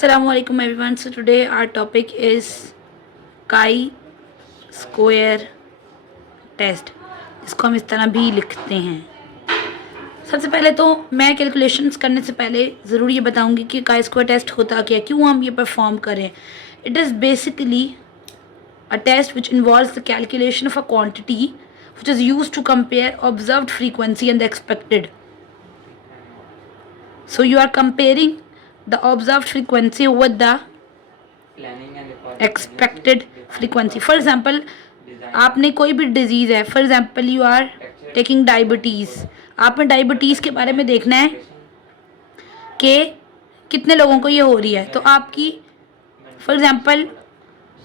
Assalamualaikum everyone. So today our topic is chi-square test, इसको हम इस तरह भी लिखते हैं। सबसे पहले तो मैं कैलकुलेशंस करने से पहले ज़रूर ये बताऊंगी कि chi स्क्वायर टेस्ट होता क्या, क्यों हम ये परफॉर्म करें। It is basically a test which involves the calculation of a quantity which is used to compare observed frequency and the expected. So you are comparing the observed frequency with the expected frequency. For example, आपने कोई भी disease है, for example you are taking diabetes, आपने diabetes के बारे में देखना है कि कितने लोगों को ये हो रही है। तो आपकी फॉर एग्जाम्पल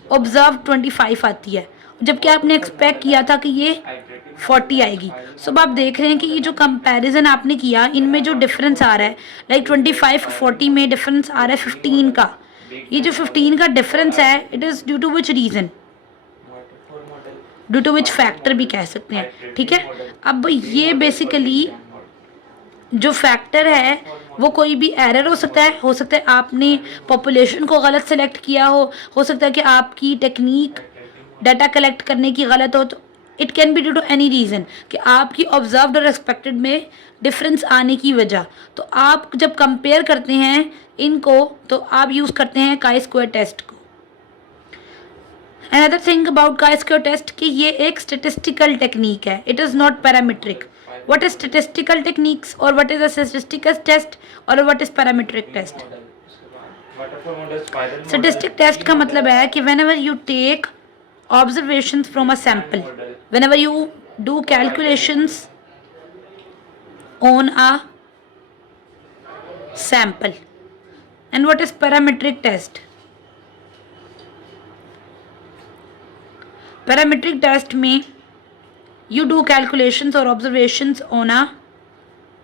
ऑब्जर्व 25 आती है, जबकि आपने एक्सपेक्ट किया था कि ये 40 आएगी। सो अब आप देख रहे हैं कि ये जो कंपैरिजन आपने किया, इनमें जो डिफरेंस आ रहा है, लाइक 25 40 में डिफरेंस आ रहा है 15 का। ये जो 15 का डिफरेंस है, it is due to which reason, due to which factor भी कह सकते हैं। ठीक है, अब ये बेसिकली जो फैक्टर है वो कोई भी एरर हो सकता है आपने पॉपुलेशन को गलत सेलेक्ट किया हो सकता है कि आपकी टेक्निक डाटा कलेक्ट करने की गलत हो। तो it can be due to any reason कि आपकी ऑब्जर्व्ड और एक्सपेक्टेड में डिफरेंस आने की वजह। तो आप जब कंपेयर करते हैं इनको तो आप यूज़ करते हैं chi स्क्वायर टेस्ट को। Another thing about chi square test कि ये एक स्टेटिस्टिकल टेक्निक है, it is not parametric. What is statistical techniques और what is a statistical test और what is parametric test. Statistic test का मतलब है कि whenever you take observations from a sample, whenever you do calculations on a sample. And what is parametric test? Parametric test में you do calculations or observations on a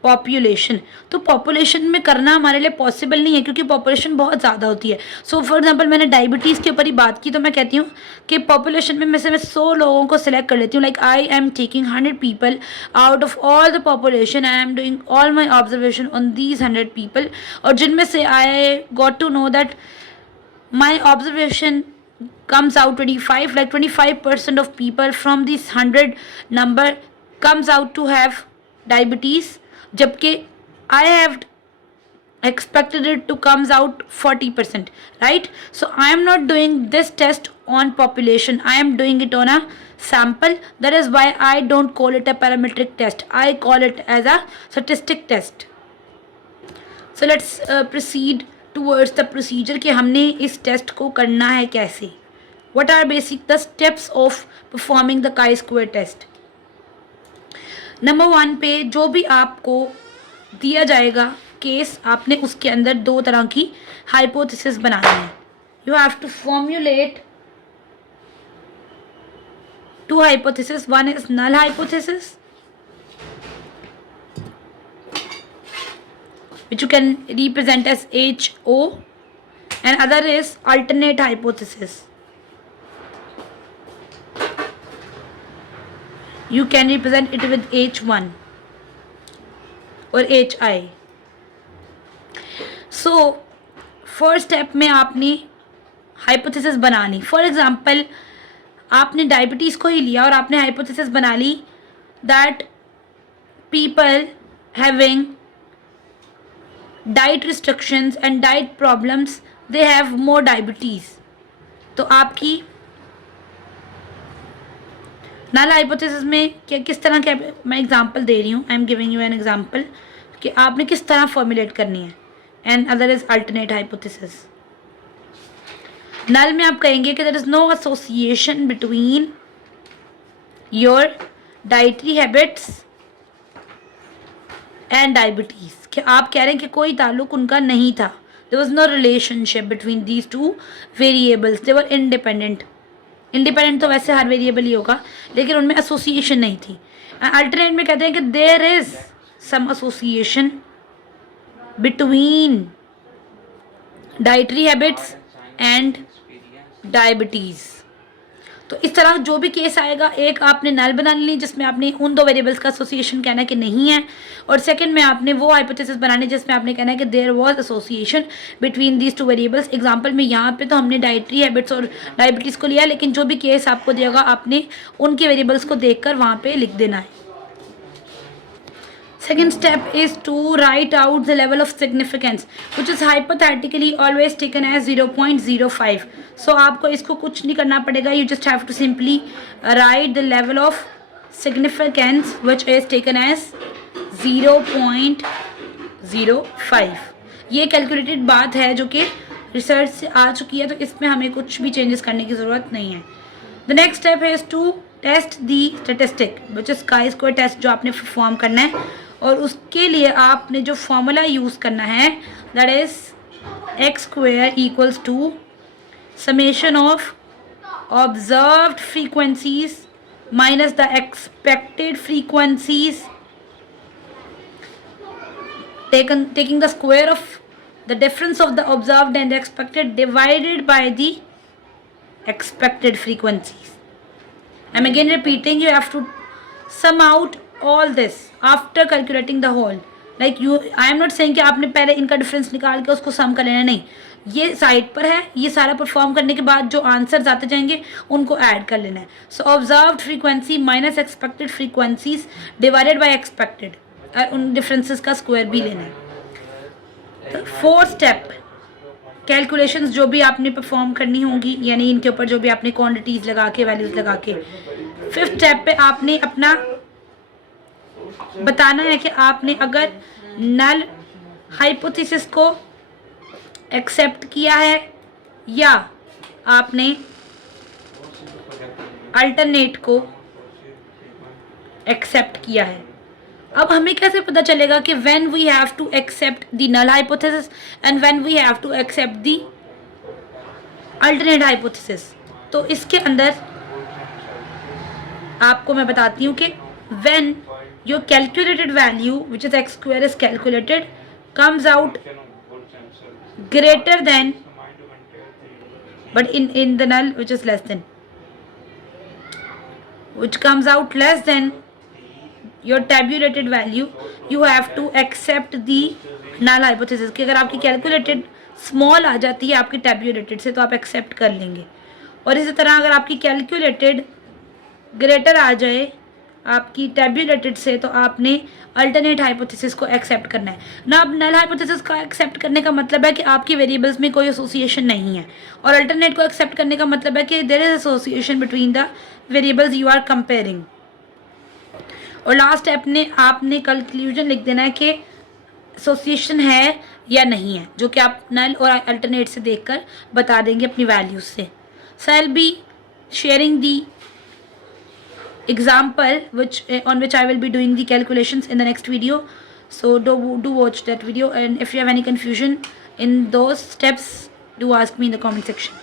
population. तो population में करना हमारे लिए पॉसिबल नहीं है क्योंकि population बहुत ज़्यादा होती है। सो फॉर एग्जांपल मैंने डायबिटीज़ के ऊपर ही बात की, तो मैं कहती हूँ कि पॉपुलेशन में मैं 100 लोगों को सिलेक्ट कर लेती हूँ। Like I am taking 100 people out of all the population, I am doing all my observation on these 100 people, और जिनमें से I got to know that my observation comes out 25, like 25% of people from this 100 number comes out to have diabetes, जबकि I have expected it to comes out 40%, right? So I am not doing this test on population, I am doing it on a sample. That is why I don't call it a parametric test, I call it as a statistic test. So let's proceed towards the procedure कि हमने इस test को करना है कैसे। What are basic the steps of performing the chi square test? Number 1 पे जो भी आपको दिया जाएगा केस, आपने उसके अंदर 2 तरह की हाइपोथेसिस बनानी है। You have to formulate 2 hypothesis. One is null hypothesis which you can represent as HO, and other is alternate hypothesis. You can represent it with H1 or HI. So first step में आपने hypothesis बनानी। For example आपने diabetes को ही लिया और आपने hypothesis बना ली that people having diet restrictions and diet problems they have more diabetes. तो आपकी नल हाइपोथेसिस में क्या किस तरह के, मैं एग्जांपल दे रही हूँ, I am giving you an example कि आपने किस तरह फॉर्मुलेट करनी है। And other is alternate hypothesis. Null में आप कहेंगे कि there is no association between your dietary habits and diabetes, कि आप कह रहे हैं कि कोई ताल्लुक उनका नहीं था, there was no relationship between these 2 variables, they were independent. Independent तो वैसे हर वेरिएबल ही होगा, लेकिन उनमें एसोसिएशन नहीं थी। अल्टरनेट में कहते हैं कि there is some association between dietary habits and diabetes. तो इस तरह जो भी केस आएगा, एक आपने नल बना लेनी जिसमें आपने उन दो वेरिएबल्स का एसोसिएशन कहना है कि नहीं है, और सेकंड में आपने वो हाइपोथेसिस बनानी जिसमें आपने कहना है कि there was association between these two variables. Example में यहाँ पे तो हमने डाइटरी हैबिट्स और डायबिटीज़ को लिया, लेकिन जो भी केस आपको दिएगा आपने उनके वेरिएबल्स को देखकर वहाँ पे लिख देना है। Second step is to write out the level of significance, which is hypothetically always taken as 0.05. So आपको इसको कुछ नहीं करना पड़ेगा, you just have to simply write the level of significance which is taken as 0.05. ये calculated बात है जो कि रिसर्च से आ चुकी है, तो इसमें हमें कुछ भी चेंजेस करने की ज़रूरत नहीं है। द नेक्स्ट स्टेप है to test the statistic which is chi square test, जो आपने परफॉर्म करना है, और उसके लिए आपने जो फॉर्मूला यूज़ करना है that is X square equals to summation of observed frequencies minus the expected frequencies taking the square of the difference of the observed and expected divided by the expected frequencies. I'm again repeating, you have to sum out all this after calculating the whole. Like I am not saying कि आपने पहले इनका difference निकाल के उसको सम कर लेना, नहीं, ये साइड पर है, ये सारा परफॉर्म करने के बाद जो आंसर्स आते जाएंगे उनको ऐड कर लेना है। So observed frequency minus expected frequencies divided by expected, और उन डिफरेंसेस का स्क्वायर भी लेना है। तो फोर्थ स्टेप कैलकुलेशंस जो भी आपने परफॉर्म करनी होंगी, यानी इनके ऊपर जो भी आपने क्वांटिटीज़ लगा के वैल्यूज़ लगा के। फिफ्थ स्टेप पे आपने अपना बताना है कि आपने अगर नल हाइपोथेसिस को एक्सेप्ट किया है या आपने अल्टरनेट को एक्सेप्ट किया है। अब हमें कैसे पता चलेगा कि when we have to accept the null hypothesis and when we have to accept the alternate hypothesis? तो इसके अंदर आपको मैं बताती हूँ कि when your calculated value which is X square is calculated comes out greater than but in the null which is less than, which comes out less than your tabulated value, you have to accept the null hypothesis। कि अगर आपकी calculated small आ जाती है आपकी टेब्यूलेटेड से तो आप accept कर लेंगे, और इसी तरह अगर आपकी कैलकुलेटेड ग्रेटर आ जाए आपकी टेब्यूलेटेड से तो आपने अल्टरनेट हाइपोथेसिस को एक्सेप्ट करना है ना। अब नल हाइपोथेसिस का एक्सेप्ट करने का मतलब है कि आपकी वेरिएबल्स में कोई एसोसिएशन नहीं है, और अल्टरनेट को एक्सेप्ट करने का मतलब है कि there is association between the variables you are comparing. और लास्ट स्टेप ने आपने कंक्लूजन लिख देना है कि एसोसिएशन है या नहीं है, जो कि आप नल और अल्टरनेट से देखकर बता देंगे अपनी वैल्यूज से। So I will be sharing the example on which I will be doing the calculations in the next video, so do watch that video, and if you have any confusion in those steps, do ask me in the comment section.